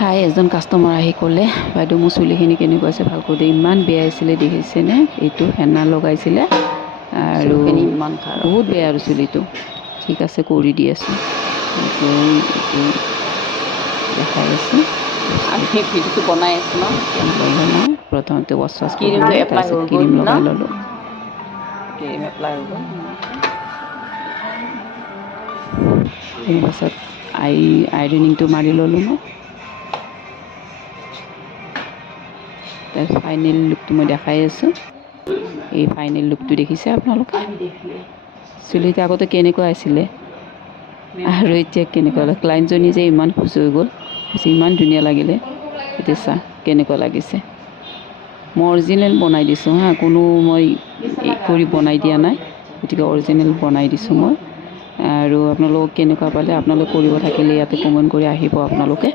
হাই এজন কাষ্টমাৰ আহি ক'লে বাইদেউ মোৰ চুলিখিনি কেনেকুৱা আছে ভাল কৰি দিয়ে ইমান বেয়া আছিলে দেখিছেনে এইটো হেনা লগাইছিলে আৰু ইমান বহুত বেয়া আৰু চুলিটো ঠিক আছে কৰি দি আছোঁ এইটো দেখাই আছোঁ আমি ভিডিঅ'টো বনাই আছোঁ ন বনাই প্ৰথমতে ৱাছ ক্ৰীমটো এপ্লাই হৈ গ'ল ক্ৰীম ন লগাই ল'লোঁ ক্ৰীম এপ্লাই হৈ গ'ল তাৰপাছত আইৰনিংটো মাৰি ল'লোঁ মই তাৰপিছত ফাইনেল লুকটো মই দেখাই আছোঁ এই ফাইনেল লুকটো দেখিছে আপোনালোকে চুলিটো আগতে কেনেকুৱা আছিলে আৰু এতিয়া কেনেকুৱা ক্লাইণ্টজনী যে ইমান খুচ হৈ গ'ল ইমান ধুনীয়া লাগিলে এতিয়া চা কেনেকুৱা লাগিছে মই অৰিজিনেল বনাই দিছোঁ হা কোনো মই কৰি বনাই দিয়া নাই গতিকে অৰিজিনেল বনাই দিছোঁ মই আৰু আপোনালোকক কেনেকুৱা পালে আপোনালোকে কৰিব থাকিলে ইয়াতে কমেণ্ট কৰি আহিব আপোনালোকে